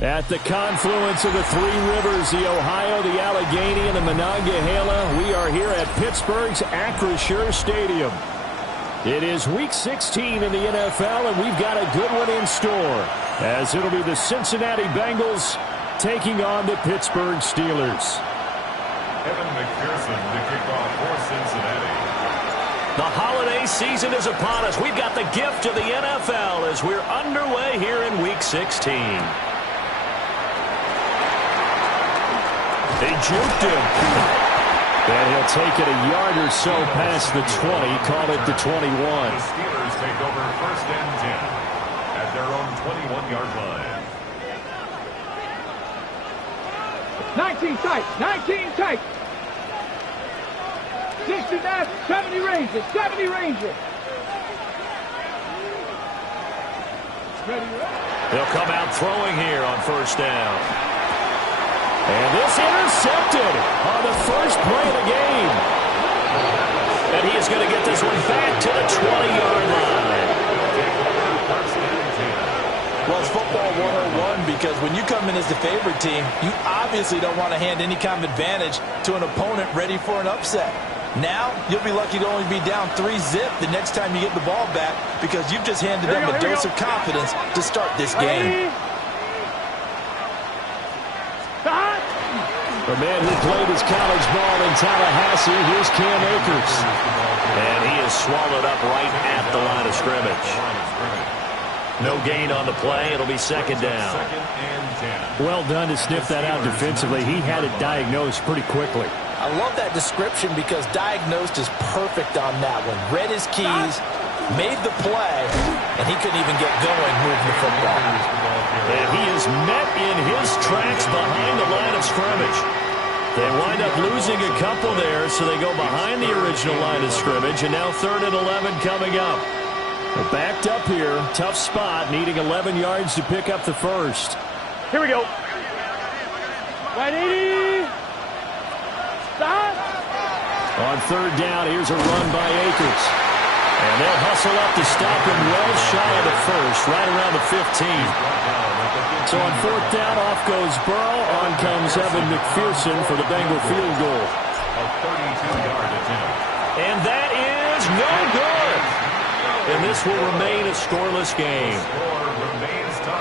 At the confluence of the three rivers, the Ohio, the Allegheny, and the Monongahela, we are here at Pittsburgh's Acrisure Stadium. It is Week 16 in the NFL, and we've got a good one in store, as it'll be the Cincinnati Bengals taking on the Pittsburgh Steelers. Evan McPherson to kick off for Cincinnati. The holiday season is upon us. We've got the gift of the NFL as we're underway here in Week 16. They juked him. And he'll take it a yard or so past the 20. Call it the 21. The Steelers take over 1st and 10 at their own 21-yard line. 19 tight. 19 tight. 69, 70 Rangers. 70 Rangers. Ready. They'll come out throwing here on 1st down. And this intercepted on the first play of the game. And he is going to get this one back to the 20-yard line. Well, it's football 101 because when you come in as the favorite team, you obviously don't want to hand any kind of advantage to an opponent ready for an upset. Now, you'll be lucky to only be down 3-zip the next time you get the ball back because you've just handed them a dose of confidence to start this game. The man who played his college ball in Tallahassee, here's Cam Akers. And he is swallowed up right at the line of scrimmage. No gain on the play. It'll be 2nd down. 2nd and 10. Well done to sniff that out defensively. He had it diagnosed pretty quickly. I love that description because diagnosed is perfect on that one. Read his keys, made the play, and he couldn't even get going moving the football. And he is met in his tracks behind the line of scrimmage. They wind up losing a couple there, so they go behind the original line of scrimmage, and now 3rd and 11 coming up. They're backed up here. Tough spot, needing 11 yards to pick up the first. Here we go. Ready. Stop. On 3rd down, here's a run by Akers. And they'll hustle up to stop him well shy of the first, right around the 15. So on 4th down, off goes Burrow. On comes Evan McPherson for the Bengal field goal. A 32-yard attempt. And that is no good. And this will remain a scoreless game.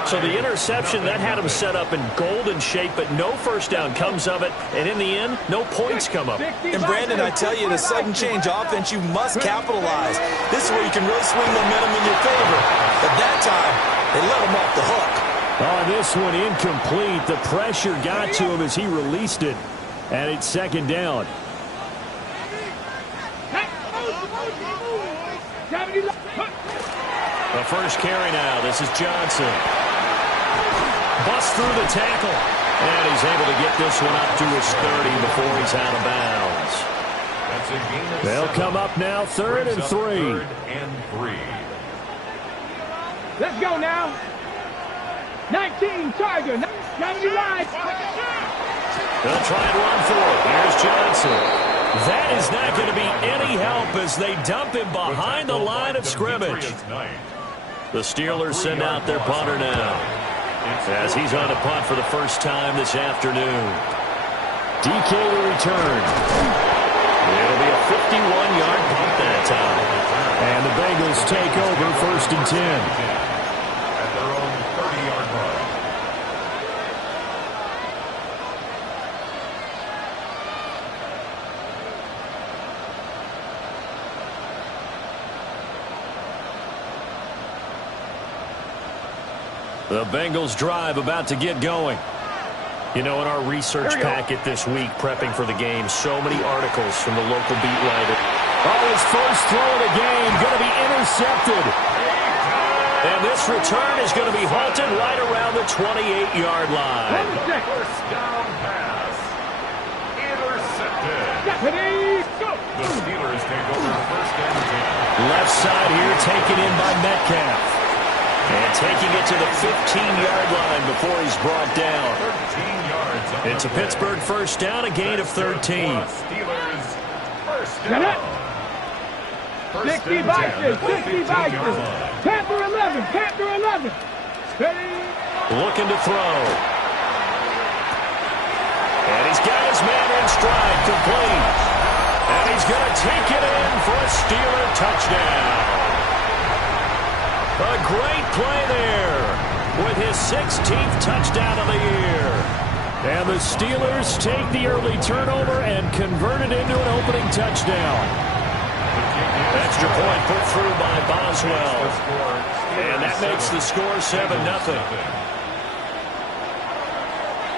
So the interception, that had him set up in golden shape, but no first down comes of it. And in the end, no points come of it. And Brandon, I tell you, in a sudden change offense, you must capitalize. This is where you can really swing momentum in your favor. But that time, they let him off the hook. On this one, incomplete. The pressure got to him as he released it. And it's 2nd down. The first carry now. This is Johnson. Busts through the tackle. And he's able to get this one up to his 30 before he's out of bounds. That's a gain of They'll 7. come up now 3rd and 3. 3rd and 3. Let's go now. 19 Tiger. 70 line. They'll try and run for it. Here's Johnson. That is not going to be any help as they dump him behind the line of scrimmage. The Steelers send out their punter now, as he's on a punt for the first time this afternoon. DK to return. It'll be a 51-yard punt that time. And the Bengals take over 1st and 10. At their own 30-yard line. The Bengals drive about to get going. You know, in our research packet this week, prepping for the game, so many articles from the local beat writer. Oh, his first throw of the game going to be intercepted. And this return is going to be halted right around the 28-yard line. First down pass. Intercepted. The Steelers take over 1st and 10. Left side here taken in by Metcalf. And taking it to the 15-yard line before he's brought down. 13 yards. It's a Pittsburgh first down, a gain of 13. Steelers first down. 60 Vikings, 60 Vikings. Panther 11, Panther 11. Ready? Looking to throw. And he's got his man in stride, complete. And he's going to take it in for a Steeler touchdown. A great play there with his 16th touchdown of the year. And the Steelers take the early turnover and convert it into an opening touchdown. Extra point put through by Boswell. And that makes the score 7-0.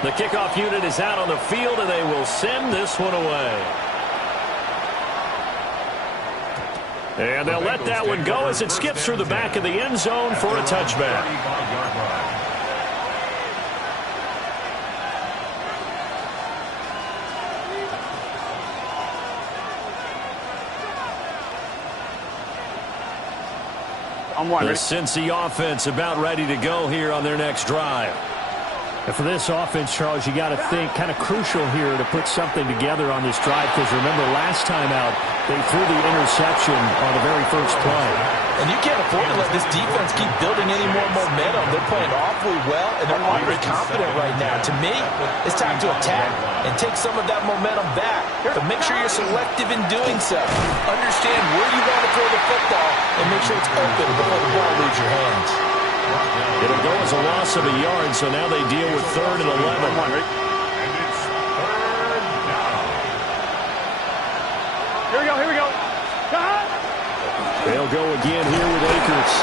The kickoff unit is out on the field, and they will send this one away. And they'll let that one go as it skips through the back of the end zone for a touchback. The Cincy offense about ready to go here on their next drive. And for this offense, Charles, you got to think kind of crucial here to put something together on this drive, because remember last time out they threw the interception on the very first play. And you can't afford to let this defense keep building any more momentum. They're playing awfully well, and they're awfully confident right now. To me, it's time to attack and take some of that momentum back. But make sure you're selective in doing so. Understand where you want to throw the football and make sure it's open before the ball leaves your hands. It'll go as a loss of a yard, so now they deal with 3rd and 11. And it's 3rd down. Here we go. They'll go again here with Akers.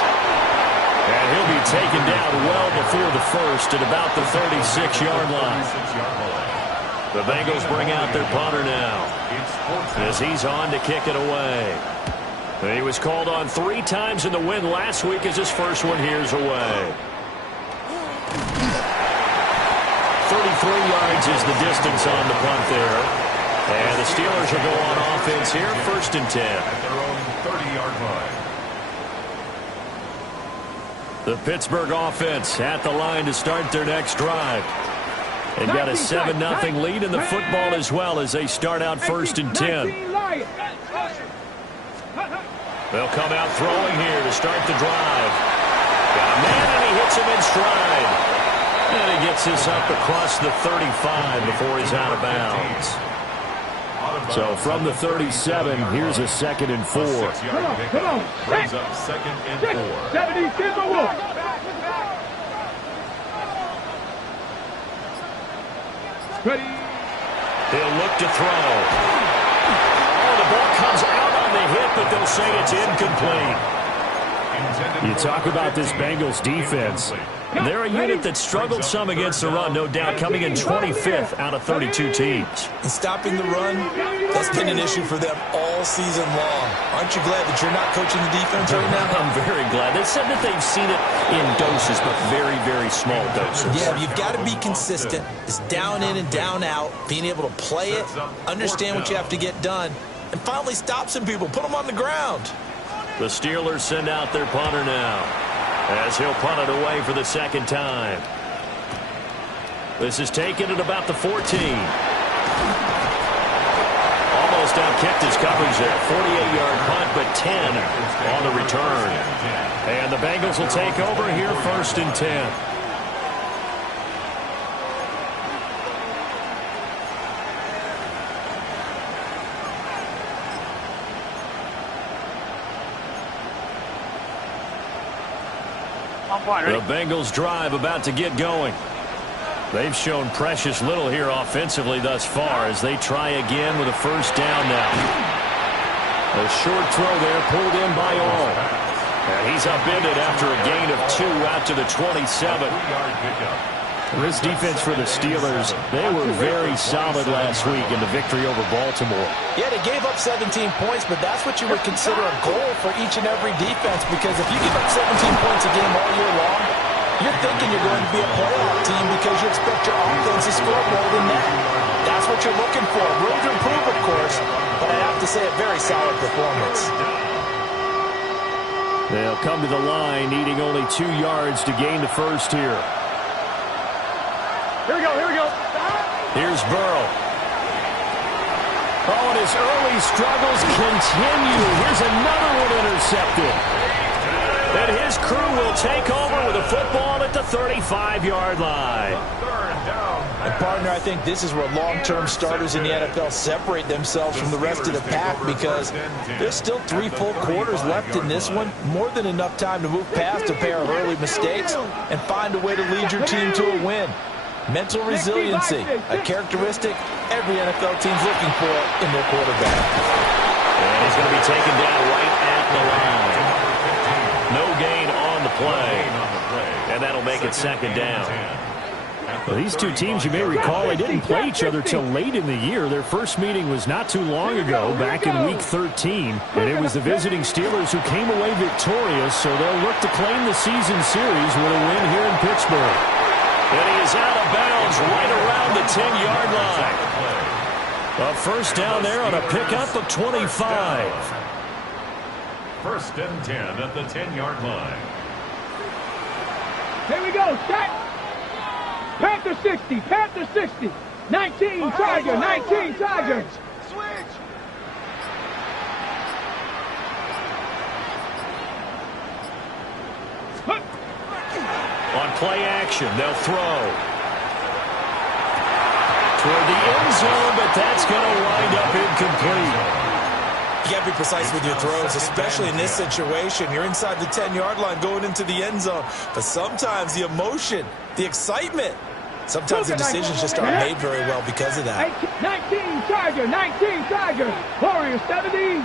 And he'll be taken down well before the first at about the 36-yard line. The Bengals bring out their punter now as he's on to kick it away. He was called on 3 times in the win last week as his first one here's away. 33 yards is the distance on the punt there. And the Steelers will go on offense here, 1st and 10. At their own 30-yard line. The Pittsburgh offense at the line to start their next drive. They've got a 7-0 lead in the football as well as they start out 1st and 10. They'll come out throwing here to start the drive. Got a man, and he hits him in stride. And he gets this up across the 35 before he's out of bounds. So from the 37, here's a 2nd and 4. Come on. Brings up 2nd and 4. 70, Timberwolves. Ready? He'll look to throw. Oh, the ball comes out on the hit, but they'll say it's incomplete. You talk about this Bengals defense. They're a unit that struggled some against the run, no doubt, coming in 25th out of 32 teams. And stopping the run, that's been an issue for them all season long. Aren't you glad that you're not coaching the defense right now? I'm very glad. They said that they've seen it in doses, but very, very small doses. Yeah, you've got to be consistent. It's down in and down out, being able to play it, understand what you have to get done, and finally stop some people, put them on the ground. The Steelers send out their punter now as he'll punt it away for the 2nd time. This is taken at about the 14. Almost outkicked his coverage there. 48-yard punt, but 10 on the return. And the Bengals will take over here 1st and 10. The Bengals drive about to get going. They've shown precious little here offensively thus far as they try again with a 1st down now. A short throw there pulled in by all. And he's upended after a gain of 2 out to the 27. This defense for the Steelers, they were very solid last week in the victory over Baltimore. Yeah, they gave up 17 points, but that's what you would consider a goal for each and every defense, because if you give up 17 points a game all year long, you're thinking you're going to be a playoff team because you expect your offense to score more than that. That's what you're looking for. Room to improve, of course, but I have to say a very solid performance. They'll come to the line, needing only 2 yards to gain the first here. Here we go, here we go. Here's Burrow. Oh, and his early struggles continue. Here's another one intercepted. And his crew will take over with a football at the 35-yard line. And, partner, I think this is where long-term starters in the NFL separate themselves from the rest of the pack, because there's still 3 full quarters left in this one. More than enough time to move past a pair of early mistakes and find a way to lead your team to a win. Mental resiliency, a characteristic every NFL team's looking for in their quarterback. And he's going to be taken down right at the line. No gain on the play. And that'll make it second down. Well, these two teams, you may recall, they didn't play each other till late in the year. Their first meeting was not too long ago, back in Week 13. And it was the visiting Steelers who came away victorious, so they'll look to claim the season series with a win here in Pittsburgh. And he is out of bounds right around the 10-yard line. A first down there on a pickup of 25. First and 10 at the 10-yard line. Here we go, set. Panther 60, Panther 60. 19, Tiger, 19, Tiger. Switch. On play action, they'll throw. Toward the end zone, but that's going to wind up incomplete. You got to be precise with your throws, especially in this situation. You're inside the 10-yard line going into the end zone. But sometimes the emotion, the excitement, sometimes the decisions just aren't made very well because of that. 19, Tiger, 19, Tiger. Warrior 70.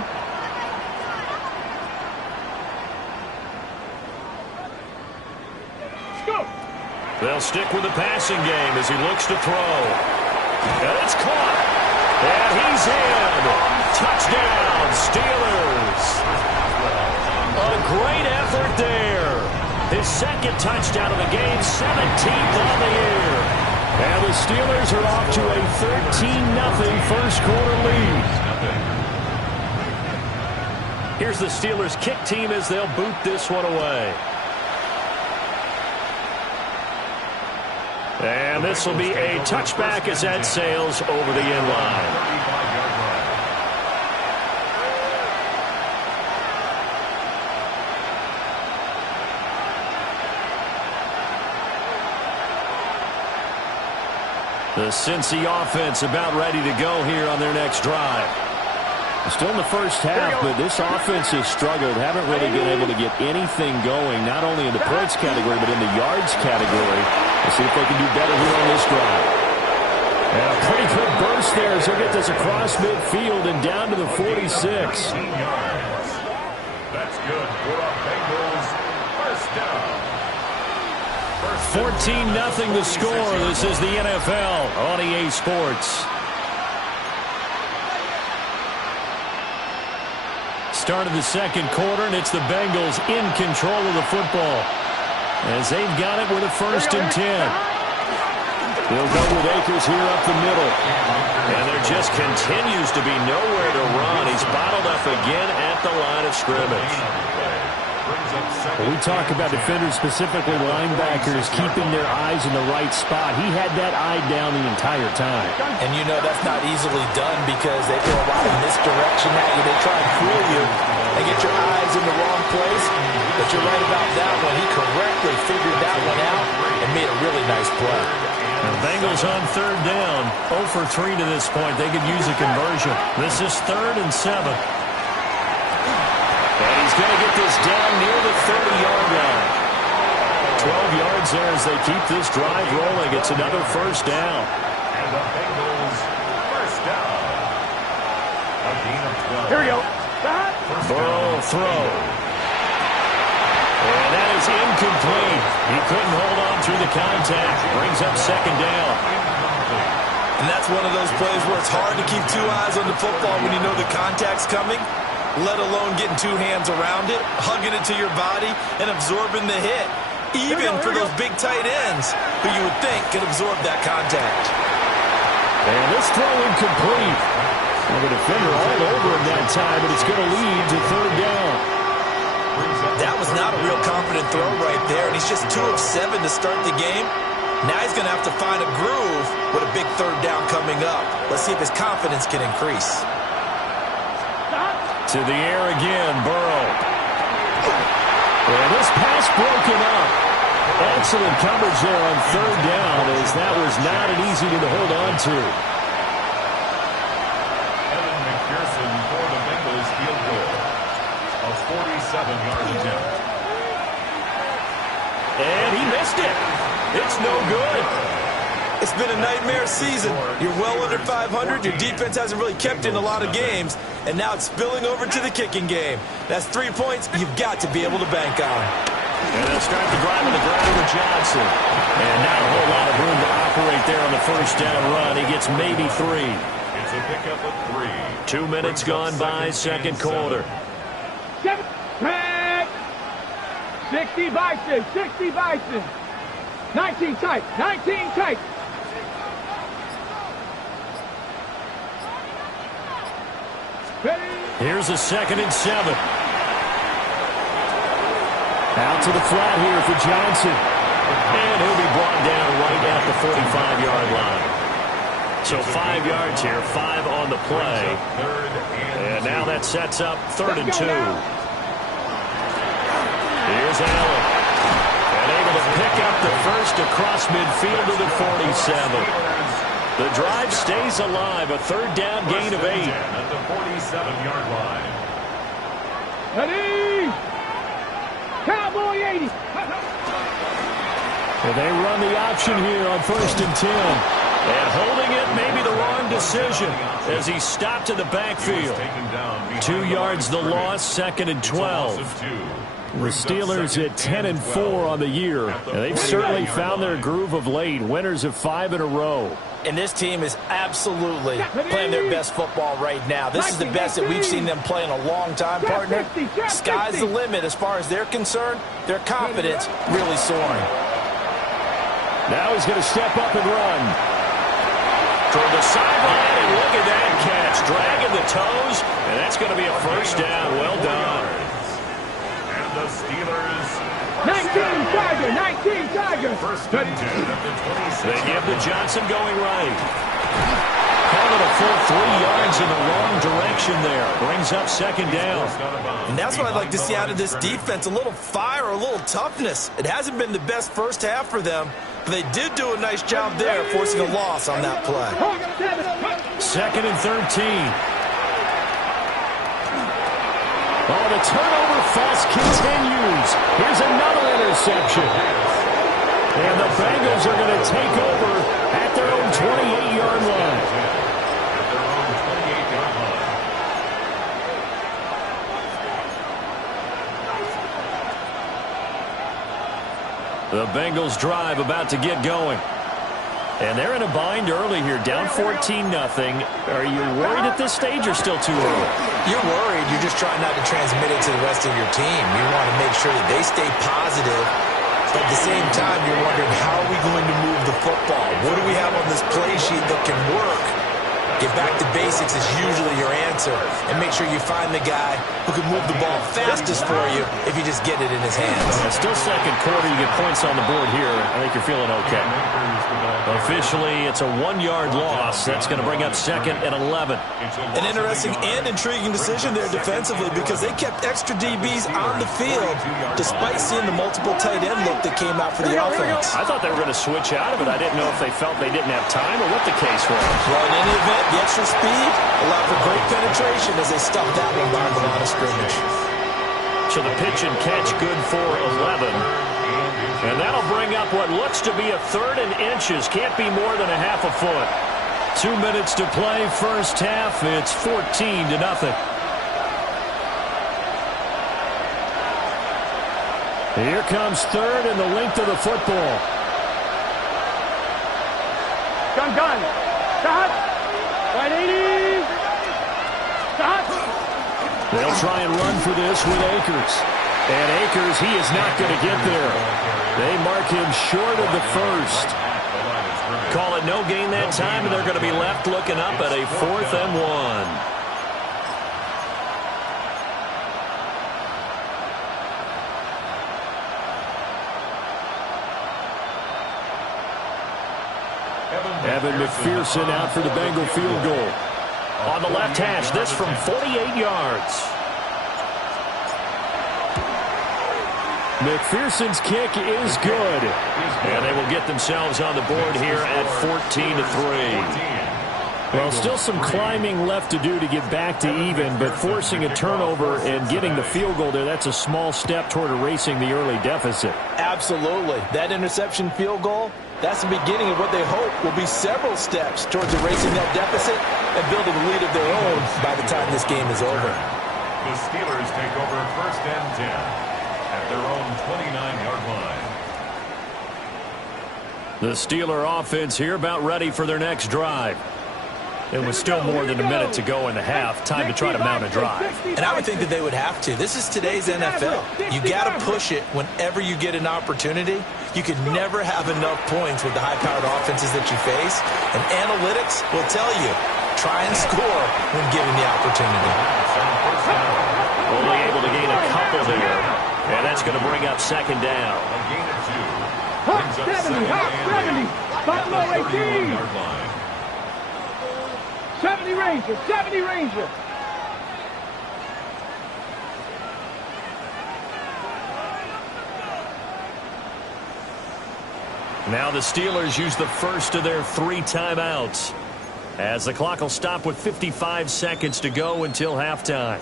They'll stick with the passing game as he looks to throw. And it's caught. And he's in. Touchdown, Steelers. A great effort there. His second touchdown of the game, 17th on the year. And the Steelers are off to a 13-0 first quarter lead. Here's the Steelers kick team as they'll boot this one away. And this will be a touchback as that sails over the end line. The Cincy offense about ready to go here on their next drive. Still in the first half, but this offense has struggled. Haven't really been able to get anything going, not only in the points category, but in the yards category. Let's see if they can do better here on this drive. And a pretty good burst there as he'll get this across midfield and down to the 46. That's good for a Bengals first down. 14-0 the score. This is the NFL on EA Sports. Start of the second quarter, and it's the Bengals in control of the football as they've got it with a 1st and 10. They'll go with Akers here up the middle. And there just continues to be nowhere to run. He's bottled up again at the line of scrimmage. When we talk about defenders, specifically linebackers, keeping their eyes in the right spot, he had that eye down the entire time. And you know that's not easily done because they throw a lot of misdirection at you. They try and fool you. They get your eyes in the wrong place. But you're right about that one. He correctly figured that one out and made a really nice play. The Bengals on 3rd down. 0 for 3 to this point. They could use a conversion. This is 3rd and 7. And he's going to get this down near the 30-yard line. 12 yards there as they keep this drive rolling. It's another first down. And the Bengals first down. A gain of 12. Here we go. Burrow throw. And that is incomplete. He couldn't hold on through the contact. Brings up second down. And that's one of those plays where it's hard to keep 2 eyes on the football when you know the contact's coming, let alone getting 2 hands around it, hugging it to your body, and absorbing the hit. Even for those big tight ends who you would think could absorb that contact. And this throw incomplete. Well, the defender all over him that time, but it's going to lead to 3rd down. That was was not a real confident throw right there, and he's just 2 of 7 to start the game. Now he's going to have to find a groove with a big third down coming up. Let's see if his confidence can increase. To the air again, Burrow. And this pass broken up. Excellent coverage there on third down, as that was not an easy one to hold on to. Evan McPherson for the Bengals field goal. A 47-yard attempt. And he missed it. It's no good. It's been a nightmare season. You're well under 500. Your defense hasn't really kept in a lot of games. And now it's spilling over to the kicking game. That's 3 points you've got to be able to bank on. And they'll start the drive on the ground with Johnson. And not a whole lot of room to operate there on the first down run. He gets maybe 3. It's a pickup of 3. 2 minutes gone by, second quarter. 60 Bison, 60 Bison. 19 tight, 19 tight. Here's a 2nd and 7. Out to the flat here for Johnson. And he'll be brought down right at the 45-yard line. So 5 yards here, 5 on the play. And now that sets up 3rd and 2. Here's Allen. And able to pick up the first across midfield to the 47. The drive stays alive, a 3rd down gain of 8. At the 47-yard line. Ready? Cowboy 80. And they run the option here on 1st and 10. And holding it may be the wrong decision as he stopped in the backfield. 2 yards the loss, 2nd and 12. The Steelers at 10-4 on the year. And they've certainly found their groove of late. Winners of 5 in a row. And this team is absolutely playing their best football right now. This is the best that we've seen them play in a long time, partner. Sky's the limit as far as they're concerned. Their confidence really soaring. Now he's going to step up and run. Toward the sideline, and look at that catch. Dragging the toes, and that's going to be a first down. Well done. And the Steelers 19 Tiger, 19 Tiger. first and 10 at the 26. They give to Johnson going right. Call it a full 3 yards in the wrong direction there. Brings up 2nd down. And that's what I'd like to see out of this defense. A little fire, a little toughness. It hasn't been the best first half for them, but they did do a nice job there, forcing a loss on that play. 2nd and 13. Oh, the turnover fuss continues. Here's another interception. And the Bengals are going to take over at their own 28-yard line. The Bengals drive about to get going. And they're in a bind early here, down 14-0. Are you worried at this stage or still too early? You're worried. You're just trying not to transmit it to the rest of your team. You want to make sure that they stay positive. But at the same time, you're wondering, how are we going to move the football? What do we have on this play sheet that can work? Get back to basics is usually your answer. And make sure you find the guy who can move the ball fastest for you if you just get it in his hands. Still second quarter. You get points on the board here. I think you're feeling okay. Officially, it's a 1-yard loss. That's going to bring up 2nd and 11. An interesting and intriguing decision there defensively, because they kept extra DBs on the field despite seeing the multiple tight end look that came out for the offense. I thought they were going to switch out of it. I didn't know if they felt they didn't have time or what the case was. Well, in any event, the extra speed allowed for great penetration as they stuffed that one behind the line of scrimmage. So the pitch and catch good for 11. And that'll bring up what looks to be a 3rd and inches. Can't be more than a half a foot. 2 minutes to play, first half. It's 14-0. Here comes 3rd and the length of the football. Gun. Stop. 180. Stop. They'll try and run for this with Akers. And Akers, he is not going to get there. They mark him short of the first. Call it no gain that time, and they're going to be left looking up at a 4th and 1. Evan McPherson out for the Bengal field goal. On the left hash, this from 48 yards. McPherson's kick is good. And they will get themselves on the board here at 14-3. Well, still some climbing left to do to get back to even, but forcing a turnover and getting the field goal there, that's a small step toward erasing the early deficit. Absolutely. That interception field goal, that's the beginning of what they hope will be several steps towards erasing that deficit and building a lead of their own by the time this game is over. The Steelers take over 1st and 10 at their own 29-yard line. The Steeler offense here about ready for their next drive. It was still more than a minute to go in the half. Time to try to mount a drive. And I would think that they would have to. This is today's NFL. You got to push it whenever you get an opportunity. You could never have enough points with the high-powered offenses that you face. And analytics will tell you, try and score when given the opportunity. Only able to gain a couple there. And that's going to bring up 2nd down. A gain of 2. Hot Brings up 70, hot 70. Buffalo 18. 31-yard line. 70 Ranger, 70 Ranger. Now the Steelers use the first of their 3 timeouts, as the clock will stop with 55 seconds to go until halftime.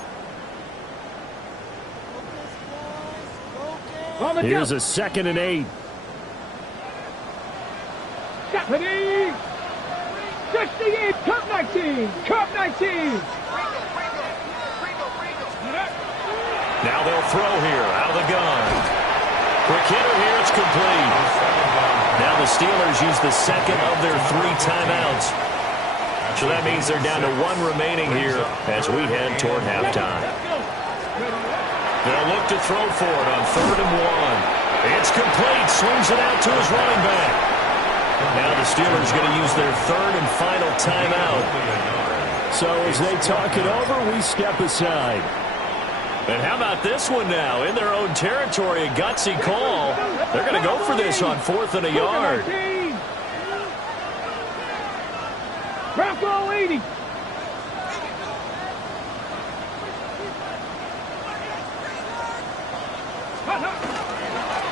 Here's a 2nd and 8. 70. 68, Cup 19, Cup 19. Now they'll throw here out of the gun. Quick hitter here, it's complete. Now the Steelers use the 2nd of their 3 timeouts. So that means they're down to 1 remaining here as we head toward halftime. They'll look to throw for it on 3rd and 1. It's complete, swings it out to his running back. Now the Steelers going to use their 3rd and final timeout. So as they talk it over, we step aside. And how about this one now? In their own territory, a gutsy call. They're going to go for this on 4th and a yard. Bronco 80.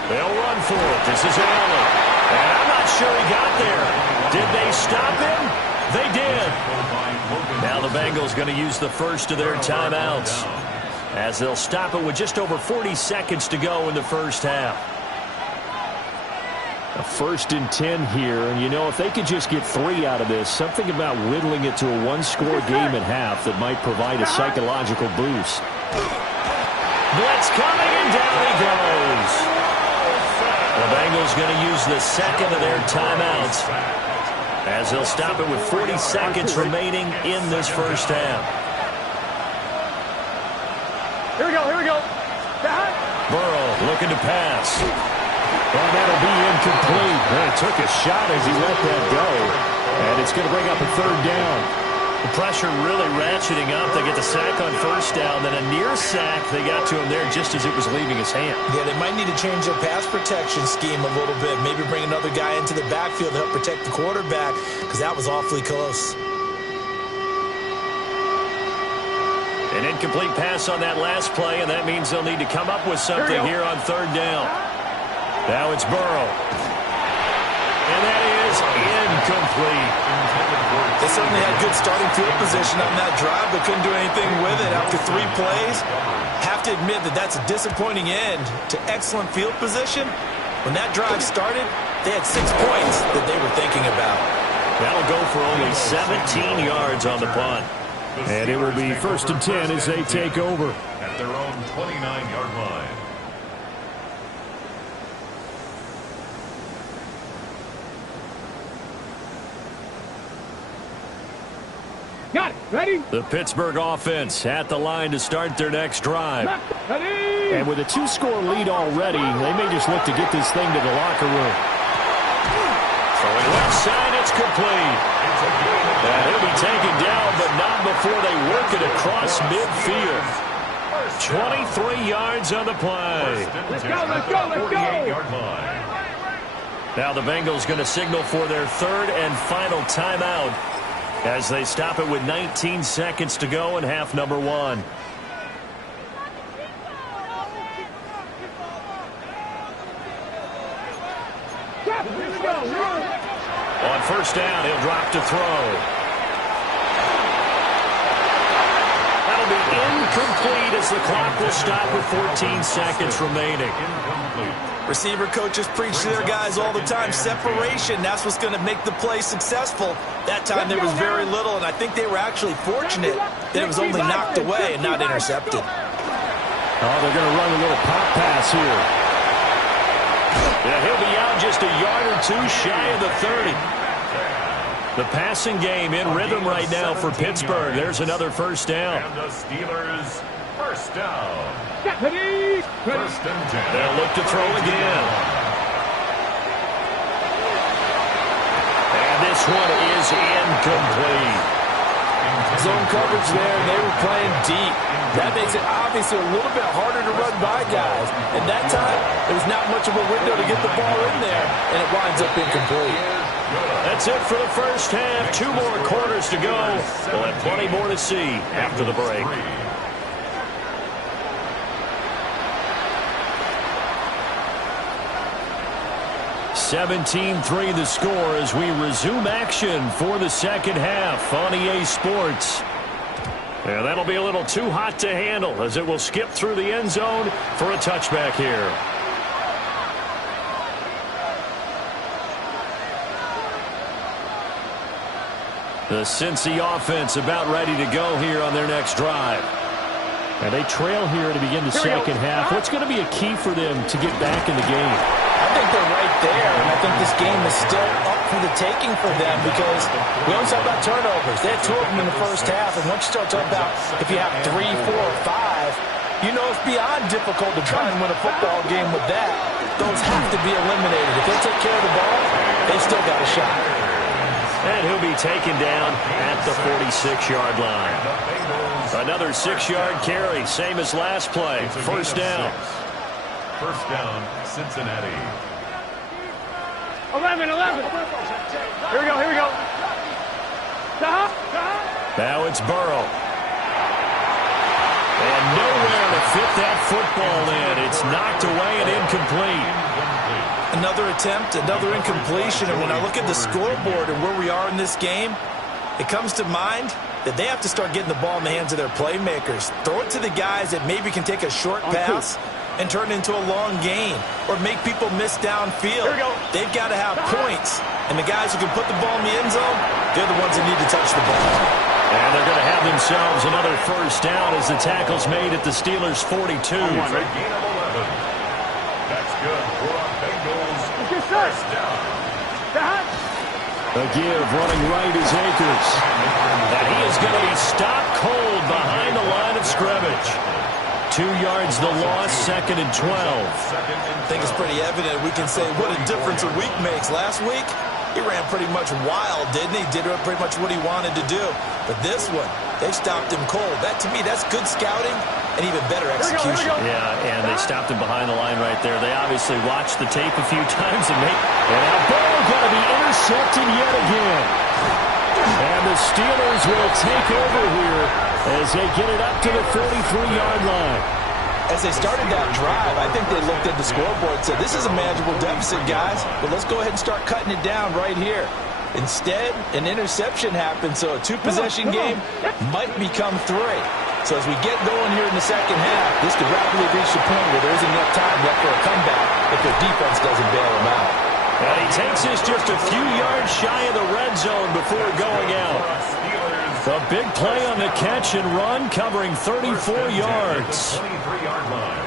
They'll run for it. This is Allen. And I'm not sure he got there. Did they stop him? They did. Now the Bengals going to use the first of their timeouts, as they'll stop it with just over 40 seconds to go in the first half. A 1st and 10 here, and you know, if they could just get 3 out of this, something about whittling it to a 1-score game at half that might provide a psychological boost. Blitz coming, and down he goes. The Bengals going to use the 2nd of their timeouts, as they'll stop it with 40 seconds remaining in this first half. Here we go, here we go. Burrow looking to pass. And that'll be incomplete. Well, he took a shot as he let that go, and it's going to bring up a 3rd down. The pressure really ratcheting up. They get the sack on 1st down, then a near sack. They got to him there just as it was leaving his hand. Yeah, they might need to change their pass protection scheme a little bit. Maybe bring another guy into the backfield to help protect the quarterback, because that was awfully close. An incomplete pass on that last play, and that means they'll need to come up with something here on 3rd down. Now it's Burrow. And that is incomplete. They certainly had good starting field position on that drive, but couldn't do anything with it after 3 plays. Have to admit that that's a disappointing end to excellent field position. When that drive started, they had 6 points that they were thinking about. That'll go for only 17 yards on the punt. And it will be 1st and 10 as they take over. At their own 29-yard line. Got it. Ready? The Pittsburgh offense at the line to start their next drive. Ready? And with a 2-score lead already, they may just look to get this thing to the locker room. Throwing left side, it's complete. And he'll be taken down, but not before they work it across midfield. 23 yards on the play. Let's go, let's go, let's go. Now the Bengals going to signal for their third and final timeout as they stop it with 19 seconds to go in half number one. On first down, he'll drop to throw. That'll be incomplete as the clock will stop with 14 seconds remaining. Receiver coaches preach to their guys all the time. Separation, that's what's going to make the play successful. That time there was very little, and I think they were actually fortunate that it was only knocked away and not intercepted. Oh, they're going to run a little pop pass here. Yeah, he'll be out just a yard or two shy of the 30. The passing game in rhythm right now for Pittsburgh. There's another first down. And the Steelers, first down. First and 10. They'll look to throw again. And this one is incomplete. Zone coverage there, and they were playing deep. That makes it obviously a little bit harder to run by guys. And that time, there was not much of a window to get the ball in there, and it winds up incomplete. That's it for the first half. 2 more quarters to go. We'll have plenty more to see after the break. 17-3 the score as we resume action for the second half on EA Sports. And that'll be a little too hot to handle as it will skip through the end zone for a touchback here. The Cincy offense about ready to go here on their next drive. And they trail here to begin the second half. What's going to be a key for them to get back in the game? I think they're right there, and I think this game is still up for the taking for them because we always talk about turnovers. They had 2 of them in the first half, and once you start talking about if you have 3, 4, or 5, you know it's beyond difficult to try and win a football game with that. Those have to be eliminated. If they take care of the ball, they still got a shot. And he'll be taken down at the 46-yard line. Another 6-yard carry, same as last play. First down. First down, Cincinnati. 11. Here we go. Now it's Burrow. And nowhere to fit that football in. It's knocked away and incomplete. Another attempt, another incompletion, and when I look at the scoreboard and where we are in this game, it comes to mind that they have to start getting the ball in the hands of their playmakers. Throw it to the guys that maybe can take a short pass and turn it into a long gain or make people miss downfield. They've got to have points, and the guys who can put the ball in the end zone, they're the ones that need to touch the ball. And they're going to have themselves another first down as the tackle's made at the Steelers' 42. Gain of 11. That's good for our Bengals. First down. A give running right is Akers. And he is going to be stopped cold behind the line of scrimmage. 2 yards the loss, 2nd and 12. I think it's pretty evident. We can say what a difference a week makes. Last week, he ran pretty much wild, didn't he? Did pretty much what he wanted to do. But this one, they stopped him cold. That, to me, that's good scouting and even better execution. Yeah, and they stopped him behind the line right there. They obviously watched the tape a few times and made. And now Burrow going to be intercepted yet again. And the Steelers will take over here as they get it up to the 43-yard line. As they started that drive, I think they looked at the scoreboard and said, this is a manageable deficit, guys, but let's go ahead and start cutting it down right here. Instead, an interception happened, so a 2-possession game might become 3. So as we get going here in the second half, this could rapidly reach the point where there isn't enough time left for a comeback if their defense doesn't bail them out. And he takes this just a few yards shy of the red zone before going out. A big play on the catch and run, covering 34 yards. 23-yard line.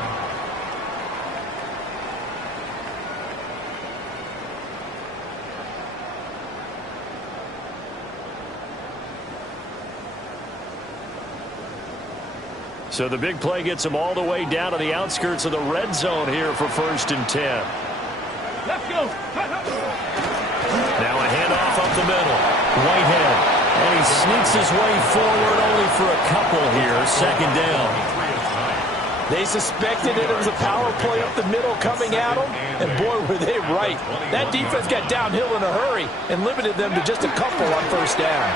So the big play gets him all the way down to the outskirts of the red zone here for 1st and 10. Let's go. Now a handoff up the middle. Whitehead. And he sneaks his way forward only for a couple here. 2nd down. They suspected that it was a power play up the middle coming at them, and boy, were they right. That defense got downhill in a hurry and limited them to just a couple on first down.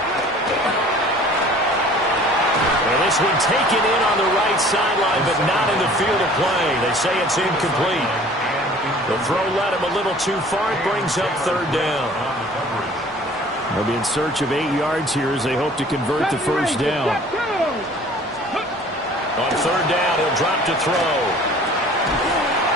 And this one taken in on the right sideline, but not in the field of play. They say it's incomplete. The throw led him a little too far. It brings up third down. They'll be in search of 8 yards here as they hope to convert the first down. On third down, he'll drop to throw.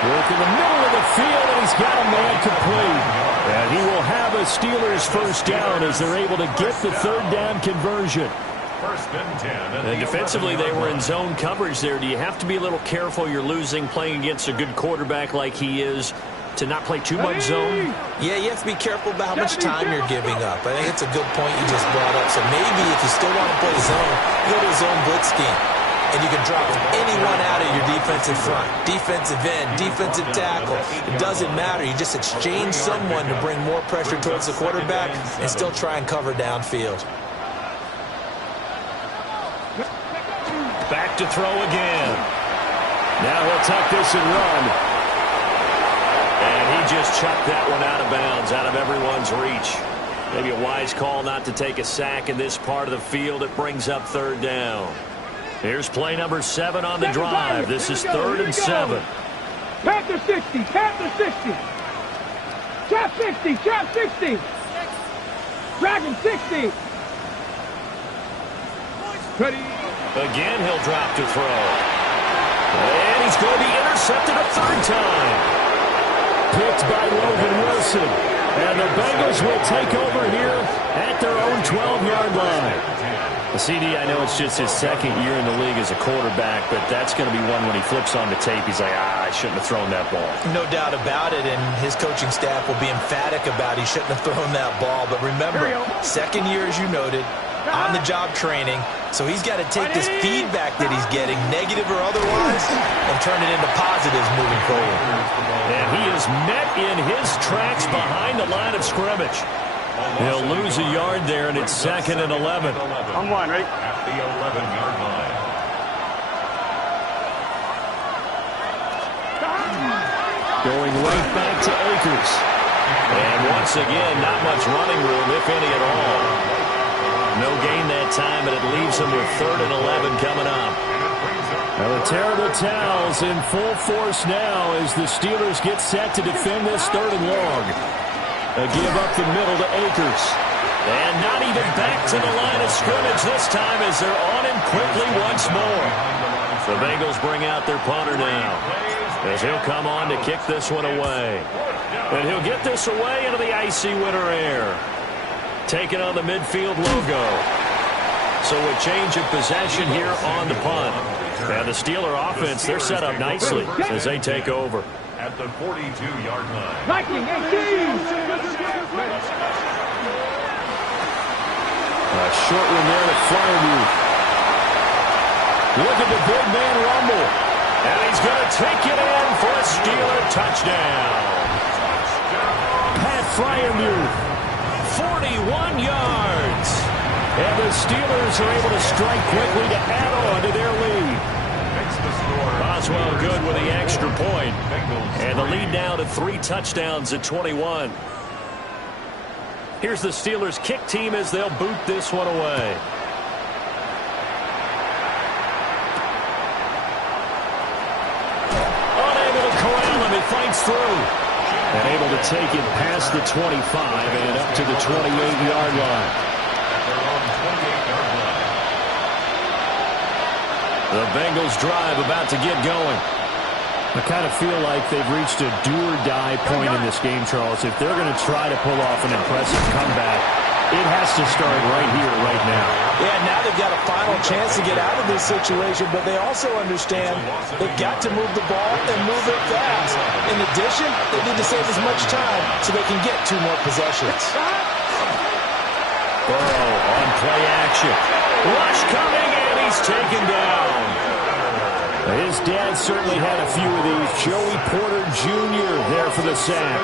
Work in the middle of the field, and he's got a man complete. And he will have a Steelers first down as they're able to get the third down conversion. First and 10. And defensively, they were in zone coverage there. Do you have to be a little careful? You're losing playing against a good quarterback like he is to not play too much zone? Yeah, you have to be careful about how much time you're giving up. I think it's a good point you just brought up. So maybe if you still want to play zone, go to a zone blitz scheme. And you can drop anyone out of your defensive front. Defensive end, defensive tackle. It doesn't matter. You just exchange someone to bring more pressure towards the quarterback and still try and cover downfield. Back to throw again. Now he'll tuck this and run. And he just chucked that one out of bounds, out of everyone's reach. Maybe a wise call not to take a sack in this part of the field. It brings up third down. Here's play number 7 on the drive. This is 3rd and 7. Panther 60, Panther 60. Trap 60, Trap 60. Dragon 60. Ready. Again, he'll drop to throw. And he's going to be intercepted a third time. Picked by Logan Wilson. And the Bengals will take over here at their own 12-yard line. The CD, I know it's just his second year in the league as a quarterback, but that's going to be one when he flips on the tape, he's like, I shouldn't have thrown that ball. No doubt about it, and his coaching staff will be emphatic about he shouldn't have thrown that ball. But remember, second year, as you noted, on-the-job training, so he's got to take this feedback that he's getting, negative or otherwise, and turn it into positives moving forward. And he is met in his tracks behind the line of scrimmage. He'll lose a yard there, and it's 2nd and 11. On one, right? At the 11-yard line. Going right back to Akers. And once again, not much running room, if any at all. No gain that time, but it leaves him with 3rd and 11 coming up. Now the terrible towels in full force now as the Steelers get set to defend this 3rd and long. A give up the middle to Akers. And not even back to the line of scrimmage this time as they're on him quickly once more. The Bengals bring out their punter now as he'll come on to kick this one away. And he'll get this away into the icy winter air. Taking on the midfield logo. So a change of possession here on the punt. And the Steeler offense, they're set up nicely as they take over. At the 42-yard line. Viking 18. A short one there to Fryermuth. Look at the big man rumble. And he's going to take it in for a Steeler touchdown. Pat Fryermuth. 41 yards. And the Steelers are able to strike quickly to add on to their lead. Makes the score. Boswell good with the extra point. And the lead now to 3 touchdowns at 21. Here's the Steelers kick team as they'll boot this one away. Unable to corral him. It fights through. And able to take it past the 25 and up to the 28-yard line. The Bengals drive about to get going. I kind of feel like they've reached a do-or-die point in this game, Charles. If they're going to try to pull off an impressive comeback, it has to start right here, right now. Yeah, now they've got a final chance to get out of this situation, but they also understand they've got to move the ball and move it fast. In addition, they need to save as much time so they can get 2 more possessions. Burrow on play action. Rush coming, and he's taken down. His dad certainly had a few of these. Joey Porter Jr. there for the sack.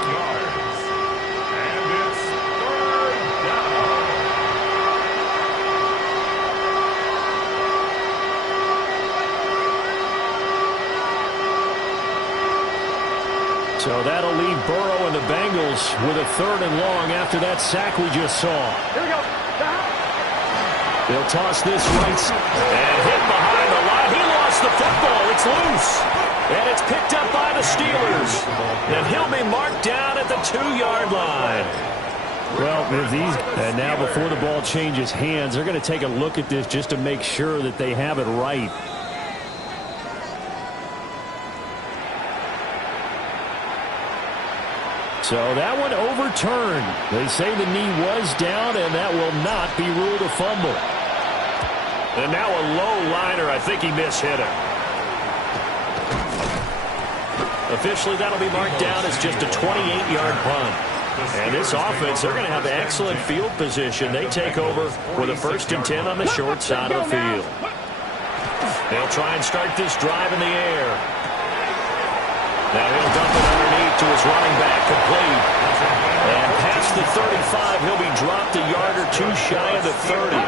So that'll leave Burrow and the Bengals with a 3rd and long after that sack we just saw. Here we go. They'll toss this right and hit behind the line. He lost the football. It's loose. And it's picked up by the Steelers. And he'll be marked down at the 2-yard line. Well, with these, and now before the ball changes hands, they're going to take a look at this just to make sure that they have it right. So that one overturned. They say the knee was down, and that will not be ruled a fumble. And now a low liner. I think he mishit it. Officially, that'll be marked down as just a 28-yard punt. And this offense, they're going to have excellent field position. They take over with a 1st and 10 on the short side of the field. They'll try and start this drive in the air. Now he'll dump it underneath to his running back, complete. And past the 35, he'll be dropped a yard or 2 shy of the 30.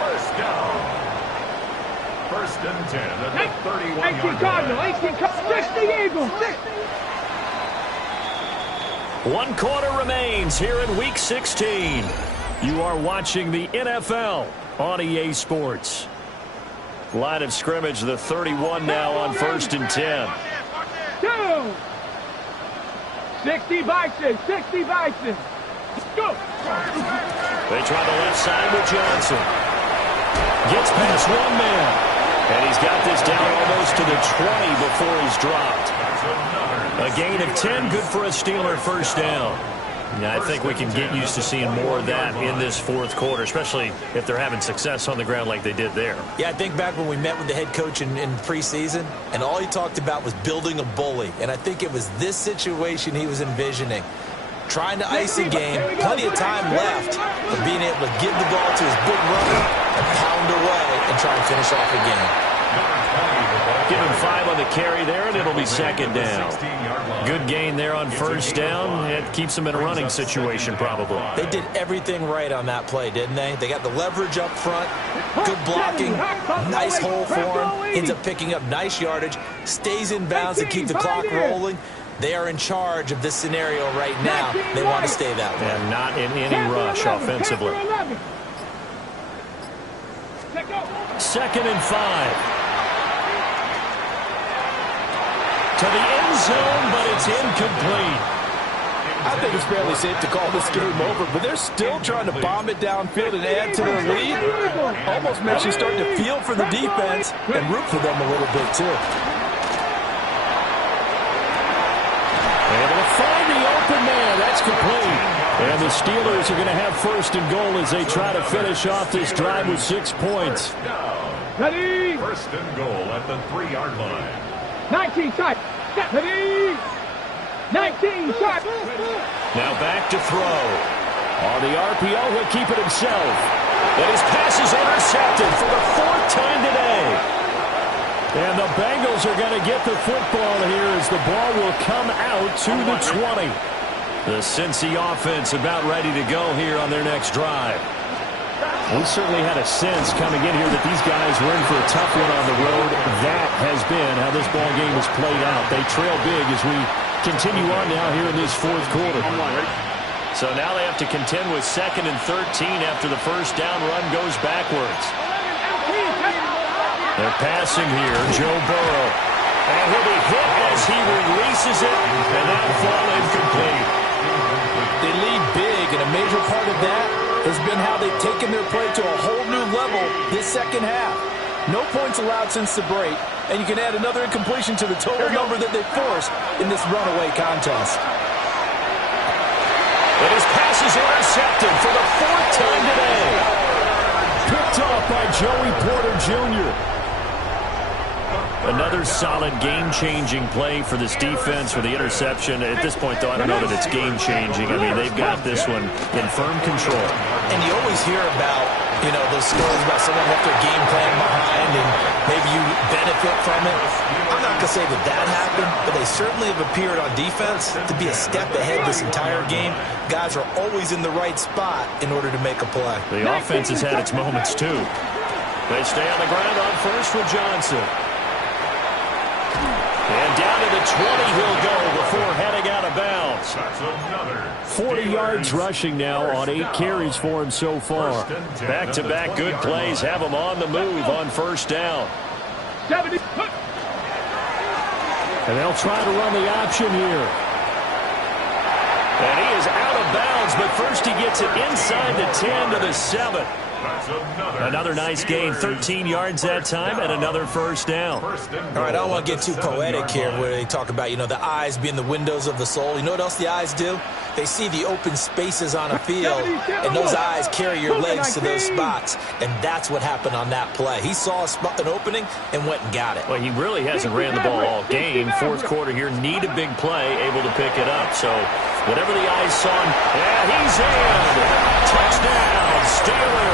First down. 1st and 10 at the 31-yard 18 Cardinal, 18 Cardinal, 60 Eagles, 60. 1 quarter remains here in Week 16. You are watching the NFL on EA Sports. Line of scrimmage, the 31 now on 1st and 10. 60 Bison, 60 Bison. Go. They try the left side with Johnson. Gets past one man. And he's got this down almost to the 20 before he's dropped. A gain of 10, good for a Steeler 1st down. Yeah, I think we can get used to seeing more of that in this 4th quarter, especially if they're having success on the ground like they did there. Yeah, I think back when we met with the head coach in preseason, and all he talked about was building a bully. And I think it was this situation he was envisioning. Trying to ice a game, plenty of time left, but being able to give the ball to his big runner and pound away and try and finish off the game. Give him 5 on the carry there, and it'll be 2nd down. Good gain there on 1st down. It keeps them in a running situation, probably. They did everything right on that play, didn't they? They got the leverage up front, good blocking, nice hole for him, ends up picking up nice yardage, stays in bounds to keep the clock rolling. They are in charge of this scenario right now. They want to stay that way. And not in any rush offensively. 2nd and 5. To the end zone, but it's incomplete. I think it's fairly safe to call this game over, but they're still trying to bomb it downfield and add to their lead. Almost makes you start to feel for the defense and root for them a little bit, too. Able to find the open man. That's complete. And the Steelers are going to have 1st and goal as they try to finish off this drive with 6 points. Ready. 1st and goal at the 3-yard line. 19 type. Ready. 19 type. Now back to throw. On the RPO, he'll keep it himself. And his pass is intercepted for the 4th time today. And the Bengals are going to get the football here as the ball will come out to the 20. The Cincy offense about ready to go here on their next drive. We certainly had a sense coming in here that these guys were in for a tough one on the road. That has been how this ball game has played out. They trail big as we continue on now here in this 4th quarter. So now they have to contend with 2nd and 13 after the 1st down run goes backwards. They're passing here, Joe Burrow. And he'll be hit as he releases it, and that'll fall incomplete. They lead big, and a major part of that has been how they've taken their play to a whole new level this 2nd half. No points allowed since the break, and you can add another incompletion to the total number that they forced in this runaway contest. And his pass is intercepted for the 4th time today. Picked off by Joey Porter Jr. Another solid game-changing play for this defense with the interception. At this point, though, I don't know that it's game-changing. I mean, they've got this one in firm control. And you always hear about, those stories about someone left their game plan behind and maybe you benefit from it. I'm not going to say that happened, but they certainly have appeared on defense to be a step ahead this entire game. Guys are always in the right spot in order to make a play. The offense has had its moments, too. They stay on the ground on 1st with Johnson. And down to the 20 he'll go before heading out of bounds. 40 yards rushing now on 8 carries for him so far. Back-to-back good plays have him on the move on first down. 70. And they'll try to run the option here. And he is out of bounds, but first he gets it inside the 10 to the 7. Another nice gain, 13 yards that time, and another first down. All right, I don't want to get too poetic here where they talk about, the eyes being the windows of the soul. You know what else the eyes do? They see the open spaces on a field, and those eyes carry your legs to those spots, and that's what happened on that play. He saw an opening and went and got it. Well, he really hasn't ran the ball all game. Fourth quarter here, need a big play, able to pick it up. So whatever the eyes saw him, he's in. Touchdown, Steelers.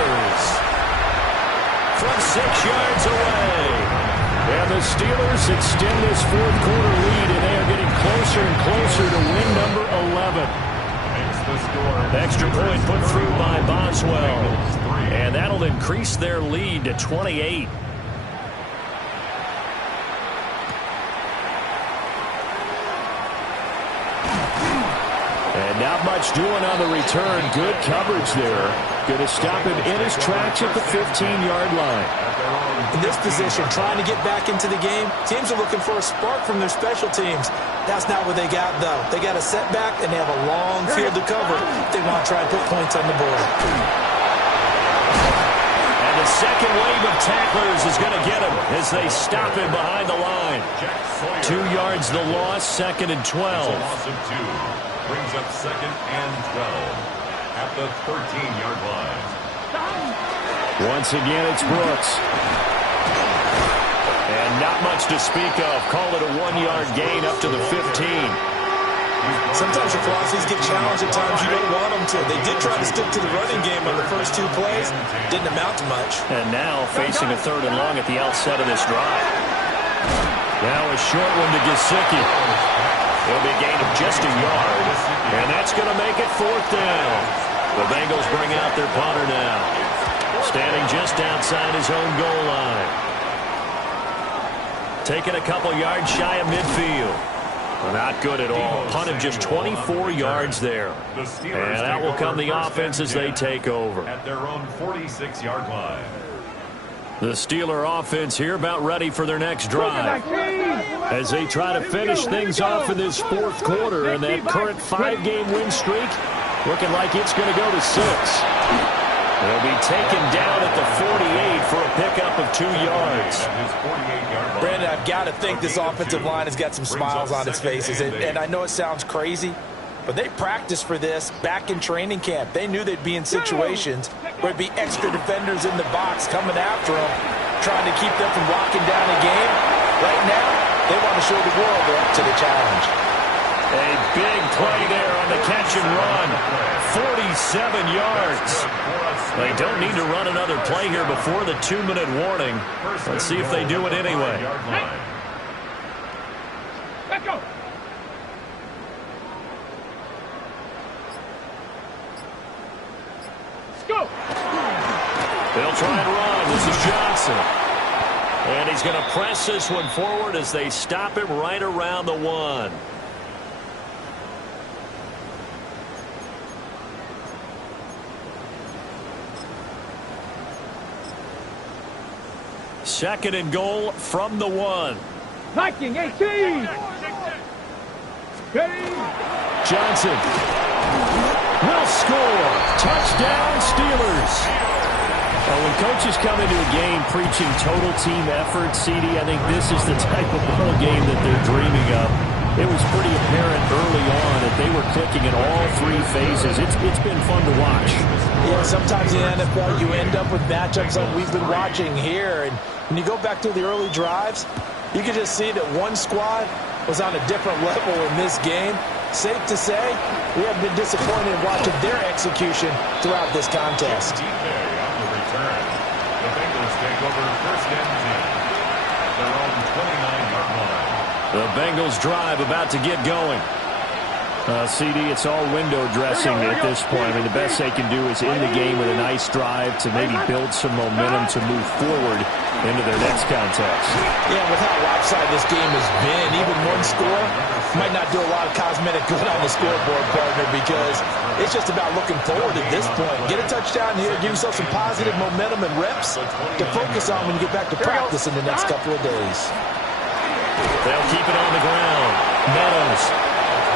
From 6 yards away. And the Steelers extend this fourth quarter lead, and they are getting closer and closer to win number 11. Extra point put through by Boswell. And that'll increase their lead to 28. And not much doing on the return. Good coverage there. Going to stop him in his tracks at the 15-yard line. In this position, trying to get back into the game, teams are looking for a spark from their special teams. That's not what they got, though. They got a setback, and they have a long field to cover if they want to try and put points on the board. And the second wave of tacklers is going to get him as they stop him behind the line. 2 yards the loss, 2nd and 12. Loss of 2 brings up 2nd and 12 at the 13-yard line. Once again, it's Brooks. And not much to speak of. Call it a 1-yard gain up to the 15. Sometimes your philosophies get challenged at times you don't want them to. They did try to stick to the running game on the first 2 plays. Didn't amount to much. And now facing a 3rd and long at the outset of this drive. Now a short one to Gesicki. It'll be a gain of just a yard. And that's going to make it 4th down. The Bengals bring out their punter now. Standing just outside his own goal line. Taking a couple yards shy of midfield. Well, not good at all. Punted just 24 yards there. And out will come the offense as they take over. At their own 46-yard line. The Steeler offense here about ready for their next drive. As they try to finish things off in this fourth quarter, and that current 5-game win streak looking like it's going to go to 6. They'll be taken down at the 48 for a pickup of 2 yards. Brandon, I've got to think this offensive line has got some smiles on its faces. And I know it sounds crazy, but they practiced for this back in training camp. They knew they'd be in situations where it'd be extra defenders in the box coming after them, trying to keep them from locking down a game. Right now, they want to show the world they're up to the challenge. A big play there on the catch and run. 47 yards. They don't need to run another play here before the 2-minute warning. Let's see if they do it anyway. Let's go. Let's go. They'll try and run. This is Johnson. And he's going to press this one forward as they stop him right around the 1. Second and goal from the 1. Viking 18. Ready. Johnson will score. Touchdown, Steelers. When coaches come into a game preaching total team effort, CD, I think this is the type of ball game that they're dreaming of. It was pretty apparent early on that they were clicking in all 3 phases. It's been fun to watch. Yeah, sometimes in the NFL you end up with matchups like we've been watching here. And when you go back to the early drives, you can just see that one squad was on a different level in this game. Safe to say, we have been disappointed in watching their execution throughout this contest. The Bengals take over 1st and 10. Their own 29-yard line. The Bengals drive about to get going. CD, it's all window dressing at this point. I mean, the best they can do is end the game with a nice drive to maybe build some momentum to move forward into their next contest. Yeah, with how lopsided this game has been, even one score might not do a lot of cosmetic good on the scoreboard, partner, because it's just about looking forward at this point. Get a touchdown here, give yourself some positive momentum and reps to focus on when you get back to practice in the next couple of days. They'll keep it on the ground. Meadows.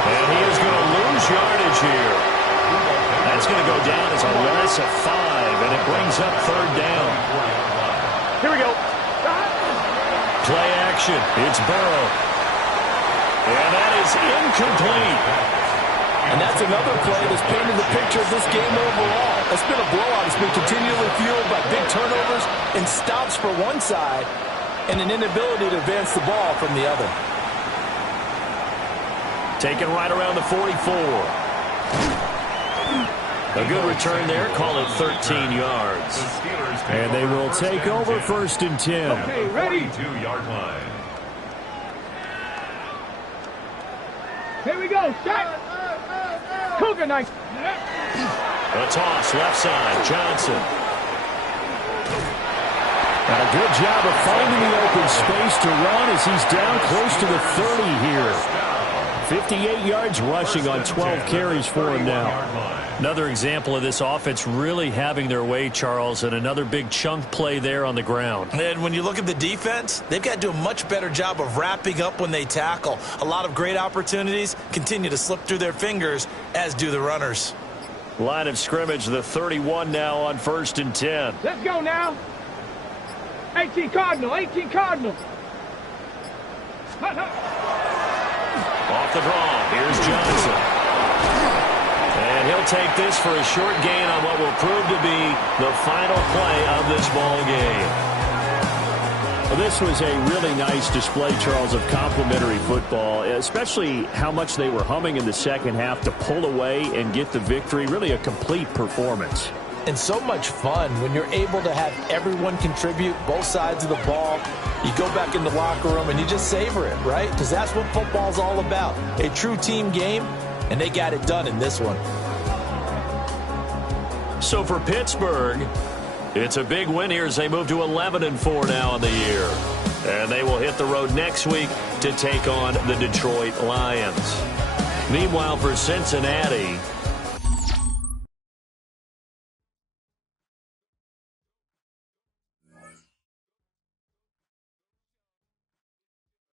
And he is going to lose yardage here. That's going to go down as a loss of 5, and it brings up 3rd down. Here we go. Play action. It's Burrow. And that is incomplete. And that's another play that's painted the picture of this game overall. It's been a blowout. It's been continually fueled by big turnovers and stops for one side and an inability to advance the ball from the other. Taken right around the 44. A good return there. Call it 13 yards. And they will take over 1st and 10. Okay, ready? 42-yard line. Here we go. Shot. Cougar knife. A toss left side. Johnson. And a good job of finding the open space to run as he's down close to the 30 here. 58 yards rushing on 12 carries for him now. Another example of this offense really having their way, Charles, and another big chunk play there on the ground. And when you look at the defense, they've got to do a much better job of wrapping up when they tackle. A lot of great opportunities continue to slip through their fingers, as do the runners. Line of scrimmage, the 31 now on 1st and 10. Let's go now. 18 Cardinal. 18 Cardinal. Off the draw, here's Johnson. And he'll take this for a short gain on what will prove to be the final play of this ball game. Well, this was a really nice display, Charles, of complimentary football, especially how much they were humming in the second half to pull away and get the victory. Really a complete performance. And so much fun when you're able to have everyone contribute, both sides of the ball. You go back in the locker room and you just savor it, right? Because that's what football's all about. A true team game, and they got it done in this one. So for Pittsburgh, it's a big win here as they move to 11-4 now in the year. And they will hit the road next week to take on the Detroit Lions. Meanwhile, for Cincinnati,